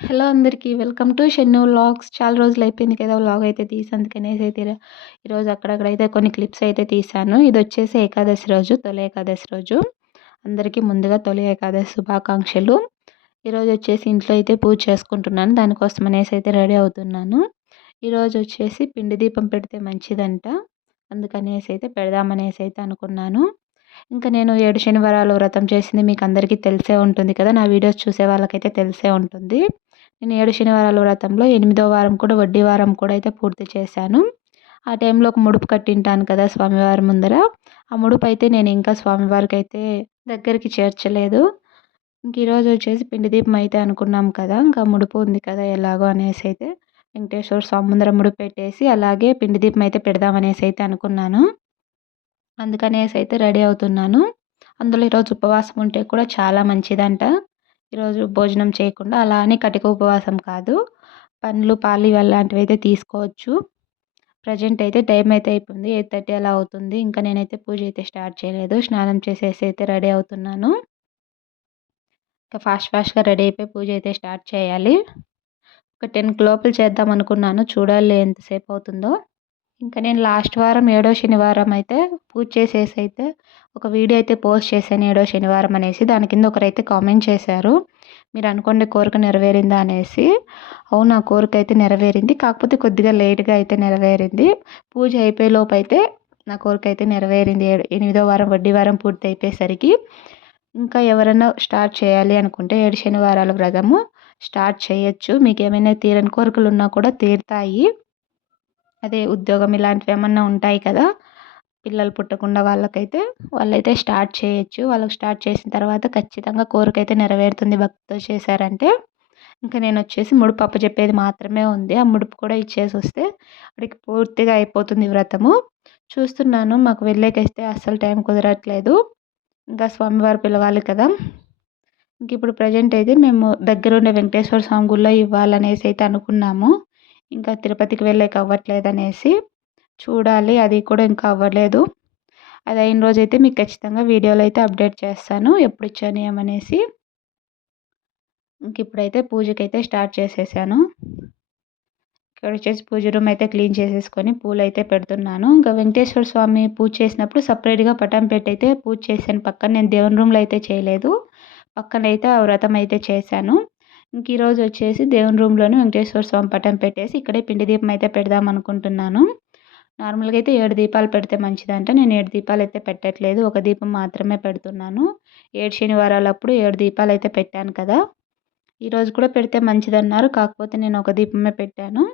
Hello అందరికీ. Welcome to Shennu vlogs. చాలా రోజులైపోయింది కదా! వ్లాగ్ అయితే తీసి అందుకనేసి అయితే ఈరోజు అక్కడక్కడైతే కొన్ని క్లిప్స్ అయితే తీశాను. ఇదొచ్చేసి ఏకాదశి రోజు, తొలి ఏకాదశి రోజు. అందరికీ ముందుగా తొలి ఏకాదశి శుభాకాంక్షలు. ఈరోజు వచ్చేసి ఇంట్లో అయితే పూజ చేసుకుంటున్నాను. దానికోసం అనేసి అయితే రెడీ అవుతున్నాను. ఈరోజు వచ్చేసి పిండి దీపం పెడితే మంచిదంట. అందుకనేసి అయితే పెడదామనేసి అయితే అనుకున్నాను. ఇంకా నేను 7 శనివారాలు వ్రతం చేసింది మీకు అందరికీ తెలిసే ఉంటుంది కదా! నా వీడియోస్ చూసే వాళ్ళకైతే తెలిసే ఉంటుంది. నేను 7 శనివారాల వ్రతంలో 8వ వారం కూడా వడ్డీ వారం కూడా అయితే పూర్తి చేశాను. ఆ టైంలో ఒక ముడుపు కట్టింటాను కదా స్వామివారి ముందర. ఆ ముడుపు అయితే నేను ఇంకా స్వామివారికైతే దగ్గరికి చేర్చలేదు. ఇంక ఈరోజు వచ్చేసి పిండి దీపం అయితే అనుకున్నాం కదా! ఇంకా ముడుపు ఉంది కదా ఎలాగో అనేసి అయితే వెంకటేశ్వర స్వామి ముందర ముడుపు పెట్టేసి అలాగే పిండి దీపం అయితే పెడదామనేసి అయితే అనుకున్నాను. అందుకనేసి అయితే రెడీ అవుతున్నాను. అందులో ఈరోజు ఉపవాసం ఉంటే కూడా చాలా మంచిదంట. ఈరోజు భోజనం చేయకుండా అలా అని కటిక ఉపవాసం కాదు. పండ్లు, పాలు అలాంటివైతే తీసుకోవచ్చు. ప్రెజెంట్ అయితే టైం అయితే అయిపోయింది. 8:30 అలా అవుతుంది. ఇంకా నేనైతే పూజ అయితే స్టార్ట్ చేయలేదు. స్నానం చేసేసి అయితే రెడీ అవుతున్నాను. ఇంకా ఫాస్ట్‌గా రెడీ అయిపోయి పూజ అయితే స్టార్ట్ చేయాలి. ఒక 10 లోపల చేద్దాం అనుకున్నాను. చూడాలి ఎంతసేపు అవుతుందో. ఇంకా నేను లాస్ట్ వారం 7వ శనివారం అయితే పూజ చేసేసి అయితే ఒక వీడియో అయితే పోస్ట్ చేశాను 7వ శనివారం అనేసి. దాని కింద ఒకరైతే కామెంట్ చేశారు. మీరు అనుకోండి కోరిక నెరవేరిందా అనేసి. అవును, నా కోరిక అయితే నెరవేరింది. కాకపోతే కొద్దిగా లేట్‌గా అయితే నెరవేరింది. పూజ అయిపోయేలోపు అయితే నా కోరిక అయితే నెరవేరింది. 8వ వారం వడ్డీ వారం పూర్తి అయిపోయేసరికి. ఇంకా ఎవరైనా స్టార్ట్ చేయాలి అనుకుంటే 7 శనివారాల వ్రతము స్టార్ట్ చేయొచ్చు. మీకేమైనా తీరని కోరికలు ఉన్నా కూడా తీరుతాయి. అదే ఉద్యోగం ఇలాంటివి ఏమన్నా ఉంటాయి కదా! పిల్లలు పుట్టకుండా వాళ్ళైతే స్టార్ట్ చేయొచ్చు. వాళ్ళకి స్టార్ట్ చేసిన తర్వాత ఖచ్చితంగా కోరికైతే నెరవేరుతుంది భక్తితో చేశారంటే. ఇంకా నేనొచ్చేసి ముడుపు అప్పజెప్పేది మాత్రమే ఉంది. ఆ ముడుపు కూడా ఇచ్చేసొస్తే వాడికి పూర్తిగా అయిపోతుంది వ్రతము. చూస్తున్నాను మాకు వెళ్ళేకైతే అస్సలు టైం కుదరట్లేదు. ఇంకా స్వామివారు పిలవాలి కదా! ఇంకిప్పుడు ప్రెజెంట్ అయితే మేము దగ్గరుండే వెంకటేశ్వర స్వామి గుడిలో ఇవ్వాలనేసి అయితే అనుకున్నాము. ఇంకా తిరుపతికి వెళ్ళేకి అవ్వట్లేదనేసి. చూడాలి, అది కూడా ఇంకా అవ్వలేదు. అది అయిన రోజైతే మీకు ఖచ్చితంగా వీడియోలో అయితే అప్డేట్ చేస్తాను. ఎప్పుడిచ్చాను ఏమనేసి. ఇంకిప్పుడైతే పూజకైతే స్టార్ట్ చేసేసాను. ఇక్కడొచ్చేసి పూజ రూమ్ అయితే క్లీన్ చేసేసుకొని పూలైతే పెడుతున్నాను. ఇంకా వెంకటేశ్వర స్వామి పూజ చేసినప్పుడు సెపరేట్‌గా పటం పెట్టయితే పూజ చేశాను పక్కన. నేను దేవుని రూమ్‌లో అయితే చేయలేదు. పక్కనైతే ఆ వ్రతం అయితే చేశాను. ఇంక ఈరోజు వచ్చేసి దేవుని రూమ్‌లోనే వెంకటేశ్వర స్వామి పటం పెట్టేసి ఇక్కడే పిండి దీపం అయితే పెడదాం అనుకుంటున్నాను. నార్మల్‌గా అయితే 7 దీపాలు పెడితే మంచిదంట. నేను 7 దీపాలైతే పెట్టట్లేదు. ఒక దీపం మాత్రమే పెడుతున్నాను. 7 శనివారాలప్పుడు 7 దీపాలైతే పెట్టాను కదా! ఈరోజు కూడా పెడితే మంచిదన్నారు. కాకపోతే నేను ఒక దీపమే పెట్టాను.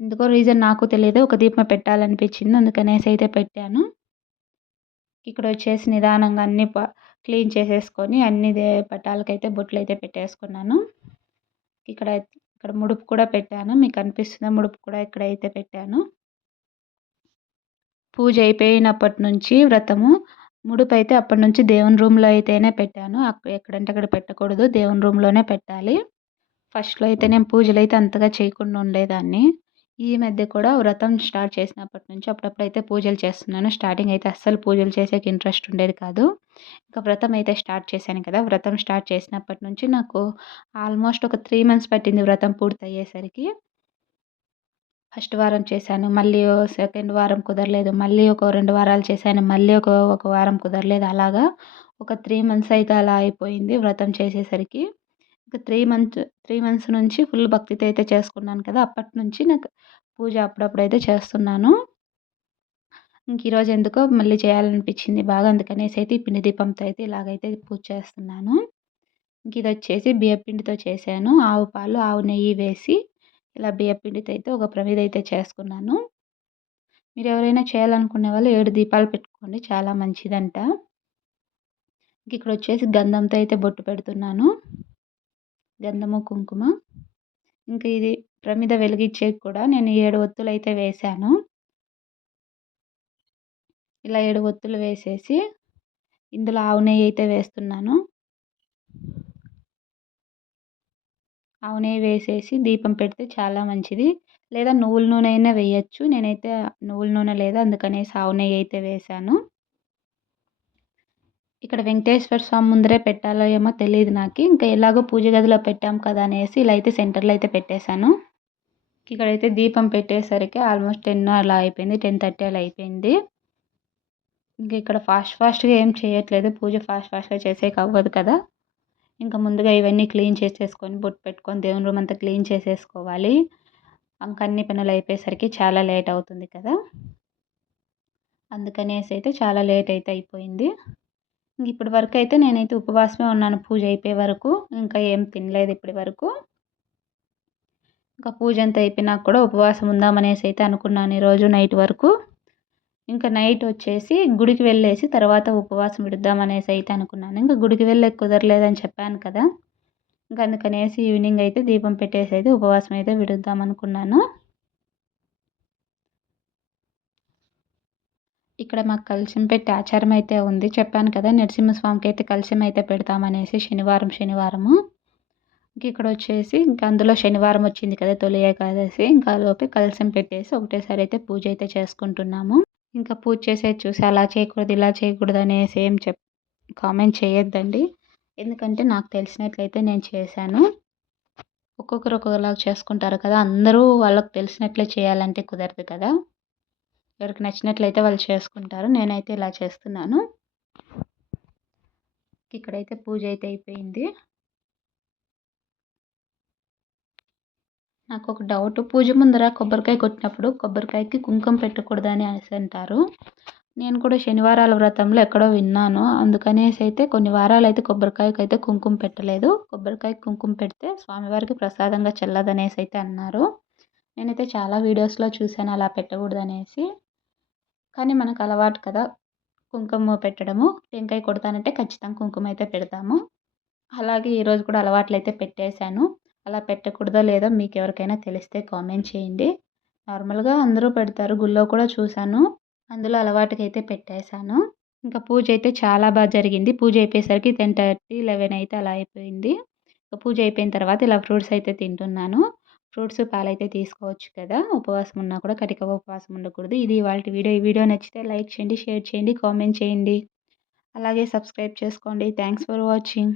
ఎందుకో రీజన్ నాకు తెలీదు. ఒక దీపమే పెట్టాలనిపించింది. అందుకనేసి అయితే పెట్టాను. ఇక్కడొచ్చేసి నిదానంగా అన్నీ క్లీన్ చేసేసుకొని అన్ని పటాలకైతే బొట్లయితే పెట్టేసుకున్నాను. ఇక్కడ ఇక్కడ ముడుపు కూడా పెట్టాను. మీకు కనిపిస్తుందా? ముడుపు కూడా ఇక్కడైతే పెట్టాను. పూజ అయిపోయినప్పటి నుంచి వ్రతము ముడుపైతే అప్పటినుంచి దేవుని రూమ్‌లో అయితేనే పెట్టాను. ఎక్కడంటే అక్కడ పెట్టకూడదు. దేవుని రూమ్‌లోనే పెట్టాలి. ఫస్ట్‌లో అయితే నేను పూజలైతే అంతగా చేయకుండా ఉండేదాన్ని. ఈ మధ్య కూడా వ్రతం స్టార్ట్ చేసినప్పటి నుంచి అప్పుడప్పుడైతే పూజలు చేస్తున్నాను. స్టార్టింగ్ అయితే అస్సలు పూజలు చేసేకి ఇంట్రెస్ట్ ఉండేది కాదు. ఇంకా వ్రతం అయితే స్టార్ట్ చేశాను కదా! వ్రతం స్టార్ట్ చేసినప్పటి నుంచి నాకు ఆల్మోస్ట్ ఒక 3 మంత్స్ పట్టింది వ్రతం పూర్తయ్యేసరికి. ఫస్ట్ వారం చేశాను. మళ్ళీ సెకండ్ వారం కుదరలేదు. మళ్ళీ ఒక 2 వారాలు చేశాను. మళ్ళీ ఒక వారం కుదరలేదు. అలాగా ఒక 3 మంత్స్ అయితే అలా అయిపోయింది వ్రతం చేసేసరికి. ఒక 3 మంత్స్ నుంచి ఫుల్ భక్తితో అయితే చేసుకున్నాను కదా! అప్పటినుంచి నాకు పూజ అప్పుడప్పుడైతే చేస్తున్నాను. ఇంక ఈరోజు ఎందుకో మళ్ళీ చేయాలనిపించింది బాగా. అందుకనేసి అయితే ఈ పిండి దీపంతో అయితే ఇలాగైతే పూజ చేస్తున్నాను. ఇంక ఇదొచ్చేసి బియ్యపిండితో చేశాను. ఆవు పాలు, ఆవు నెయ్యి వేసి ఇలా బియ్యపిండితో అయితే ఒక ప్రమిదైతే చేసుకున్నాను. మీరెవరైనా చేయాలనుకునే వాళ్ళు 7 దీపాలు పెట్టుకోండి. చాలా మంచిదంట. ఇక్కడొచ్చేసి గంధంతో అయితే బొట్టు పెడుతున్నాను. గంధము, కుంకుమ. ఇంక ఇది ప్రమిద వెలిగించేకి కూడా నేను 7 ఒత్తులైతే వేశాను. ఇలా 7 ఒత్తులు వేసేసి ఇందులో ఆవు నెయ్యి అయితే వేస్తున్నాను. ఆవు నెయ్యి వేసేసి దీపం పెడితే చాలా మంచిది. లేదా నువ్వుల నూనె అయినా వేయొచ్చు. నేనైతే నువ్వుల నూనె లేదు అందుకనేసి ఆవు నెయ్యి అయితే వేశాను. ఇక్కడ వెంకటేశ్వర స్వామి ముందరే పెట్టాలో ఏమో తెలీదు నాకి. ఇంకా ఎలాగో పూజ గదిలో పెట్టాం కదా అనేసి ఇలా అయితే సెంటర్‌లో అయితే పెట్టేశాను. ఇక్కడైతే దీపం పెట్టేసరికి ఆల్మోస్ట్ 10 అలా అయిపోయింది. 10:30 అలా అయిపోయింది. ఇంక ఇక్కడ ఫాస్ట్‌గా ఏం చేయట్లేదు. పూజ ఫాస్ట్‌గా చేసేకి అవ్వదు కదా! ఇంకా ముందుగా ఇవన్నీ క్లీన్ చేసేసుకొని, బొట్టు పెట్టుకొని, దేవుని రూమ్ అంతా క్లీన్ చేసేసుకోవాలి. ఇంక అన్ని పనులు అయిపోయేసరికి చాలా లేట్ అవుతుంది కదా! అందుకనేసి అయితే చాలా లేట్ అయితే అయిపోయింది. ఇప్పటి వరకు అయితే నేనైతే ఉపవాసమే ఉన్నాను పూజ అయిపోయే వరకు. ఇంకా ఏం తినలేదు ఇప్పటి వరకు. ఇంకా పూజ అంతా అయిపోయినాక కూడా ఉపవాసం ఉందామనేసి అయితే అనుకున్నాను ఈరోజు నైట్ వరకు. ఇంకా నైట్ వచ్చేసి గుడికి వెళ్ళేసి తర్వాత ఉపవాసం విడుద్దామనేసి అయితే అనుకున్నాను. ఇంకా గుడికి వెళ్ళేకి కుదరలేదని చెప్పాను కదా! ఇంక అందుకనేసి ఈవినింగ్ అయితే దీపం పెట్టేసి అయితే ఉపవాసం అయితే విడుద్దాం అనుకున్నాను. ఇక్కడ మాకు కలశం పెట్టే ఆచారం అయితే ఉంది. చెప్పాను కదా! నరసింహస్వామికి అయితే కలశం అయితే పెడతామనేసి శనివారము. ఇక్కడొచ్చేసి ఇంక అందులో శనివారం వచ్చింది కదా! తొలి ఏకాదశి. ఇంకా ఆలోపే కలశం పెట్టేసి ఒకటేసారి అయితే పూజ అయితే చేసుకుంటున్నాము. ఇంకా పూజ చేసేది చూసి అలా చేయకూడదు, ఇలా చేయకూడదు అనేసి ఏం కామెంట్ చేయొద్దండి. ఎందుకంటే నాకు తెలిసినట్లయితే నేను చేశాను. ఒక్కొక్కరు ఒక్కొక్కలాగా చేసుకుంటారు కదా! అందరూ వాళ్ళకి తెలిసినట్లే చేయాలంటే కుదరదు కదా! ఎవరికి నచ్చినట్లయితే వాళ్ళు చేసుకుంటారు. నేనైతే ఇలా చేస్తున్నాను. ఇక్కడైతే పూజ అయితే అయిపోయింది. నాకొక డౌటు. పూజ ముందర కొబ్బరికాయ కొట్టినప్పుడు కొబ్బరికాయకి కుంకుమ పెట్టకూడదని అనేసి అంటారు. నేను కూడా శనివారాల వ్రతంలో ఎక్కడో విన్నాను. అందుకనేసి అయితే కొన్ని వారాలైతే కొబ్బరికాయకైతే కుంకుమ పెట్టలేదు. కొబ్బరికాయకి కుంకుమ పెడితే స్వామివారికి ప్రసాదంగా చెల్లదనేసి అయితే అన్నారు. నేనైతే చాలా వీడియోస్‌లో చూసాను అలా పెట్టకూడదనేసి. కానీ మనకు అలవాటు కదా! కుంకుమ పెట్టడము. టెంకాయ కొడతానంటే ఖచ్చితంగా కుంకుమ అయితే పెడతాము. అలాగే ఈరోజు కూడా అలవాట్లయితే పెట్టేశాను. అలా పెట్టకూడదో లేదో మీకెవరికైనా తెలిస్తే కామెంట్ చేయండి. నార్మల్‌గా అందరూ పెడతారు. గుళ్ళో కూడా చూశాను. అందులో అలవాటుకైతే పెట్టేశాను. ఇంకా పూజ అయితే చాలా జరిగింది. పూజ అయిపోయేసరికి 10:30, 11 అయితే అలా అయిపోయింది. పూజ అయిపోయిన తర్వాత ఇలా ఫ్రూట్స్ అయితే తింటున్నాను. ఫ్రూట్స్, పాలైతే తీసుకోవచ్చు కదా! ఉపవాసం ఉన్నా కూడా కటిక ఉపవాసం ఉండకూడదు. ఇది ఇవాల్టి వీడియో. ఈ వీడియో నచ్చితే లైక్ చేయండి, షేర్ చేయండి, కామెంట్ చేయండి. అలాగే సబ్స్క్రైబ్ చేసుకోండి. Thanks for watching.